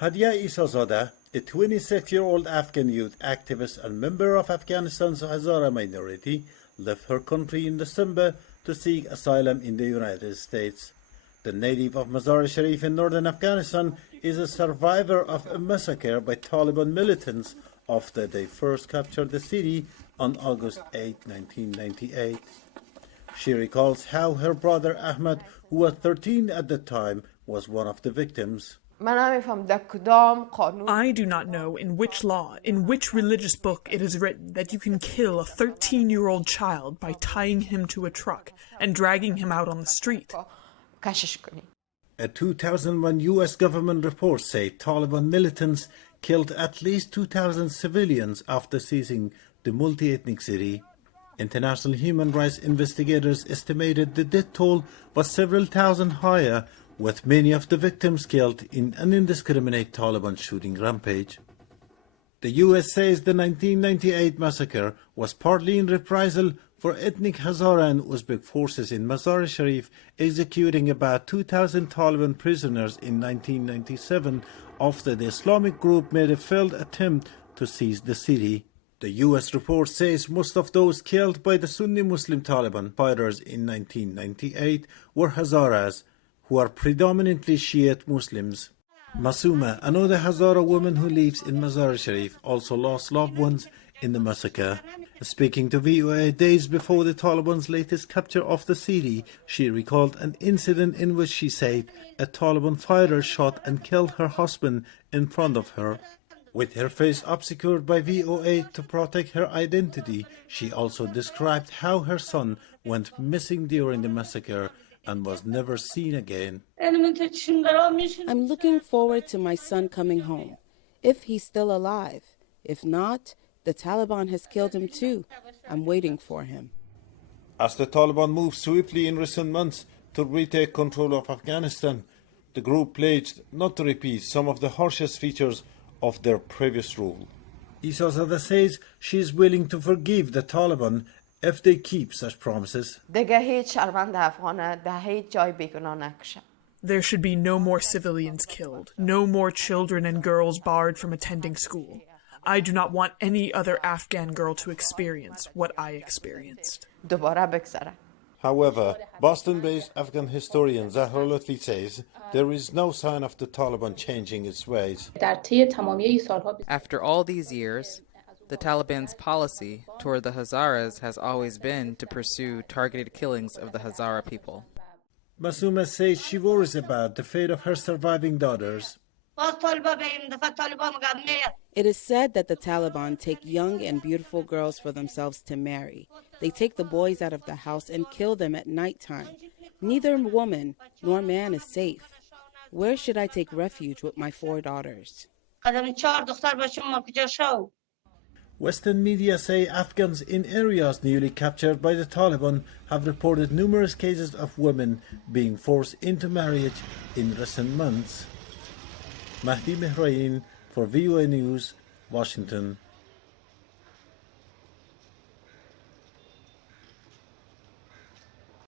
Hadia Isazadeh, a 26-year-old Afghan youth activist and member of Afghanistan's Hazara minority, left her country in December to seek asylum in the United States. The native of Mazar-e-Sharif in northern Afghanistan is a survivor of a massacre by Taliban militants after they first captured the city on August 8, 1998. She recalls how her brother Ahmed, who was 13 at the time, was one of the victims. I do not know in which law, in which religious book it is written that you can kill a 13-year-old child by tying him to a truck and dragging him out on the street. A 2001 U.S. government report said Taliban militants killed at least 2,000 civilians after seizing the multi-ethnic city. International human rights investigators estimated the death toll was several thousand higher, with many of the victims killed in an indiscriminate Taliban shooting rampage. The U.S. says the 1998 massacre was partly in reprisal for ethnic Hazara and Uzbek forces in Mazar-e-Sharif executing about 2,000 Taliban prisoners in 1997 after the Islamic group made a failed attempt to seize the city. The U.S. report says most of those killed by the Sunni Muslim Taliban fighters in 1998 were Hazaras, who are predominantly Shiite Muslims. Masuma, another Hazara woman who lives in Mazar-e-Sharif, also lost loved ones in the massacre. Speaking to VOA days before the Taliban's latest capture of the city, she recalled an incident in which she said a Taliban fighter shot and killed her husband in front of her. With her face obscured by VOA to protect her identity, she also described how her son went missing during the massacre and was never seen again. I'm looking forward to my son coming home, if he's still alive. If not, the Taliban has killed him too. I'm waiting for him. As the Taliban moved swiftly in recent months to retake control of Afghanistan, the group pledged not to repeat some of the harshest features of their previous rule. Isazadeh says she is willing to forgive the Taliban if they keep such promises. There should be no more civilians killed, no more children and girls barred from attending school. I do not want any other Afghan girl to experience what I experienced. However, Boston-based Afghan historian Zahra Lutfi says there is no sign of the Taliban changing its ways. After all these years, the Taliban's policy toward the Hazaras has always been to pursue targeted killings of the Hazara people. Masuma says she worries about the fate of her surviving daughters. It is said that the Taliban take young and beautiful girls for themselves to marry. They take the boys out of the house and kill them at nighttime. Neither woman nor man is safe. Where should I take refuge with my 4 daughters? Western media say Afghans in areas newly captured by the Taliban have reported numerous cases of women being forced into marriage in recent months. Mahdi Mehrain for VOA News, Washington.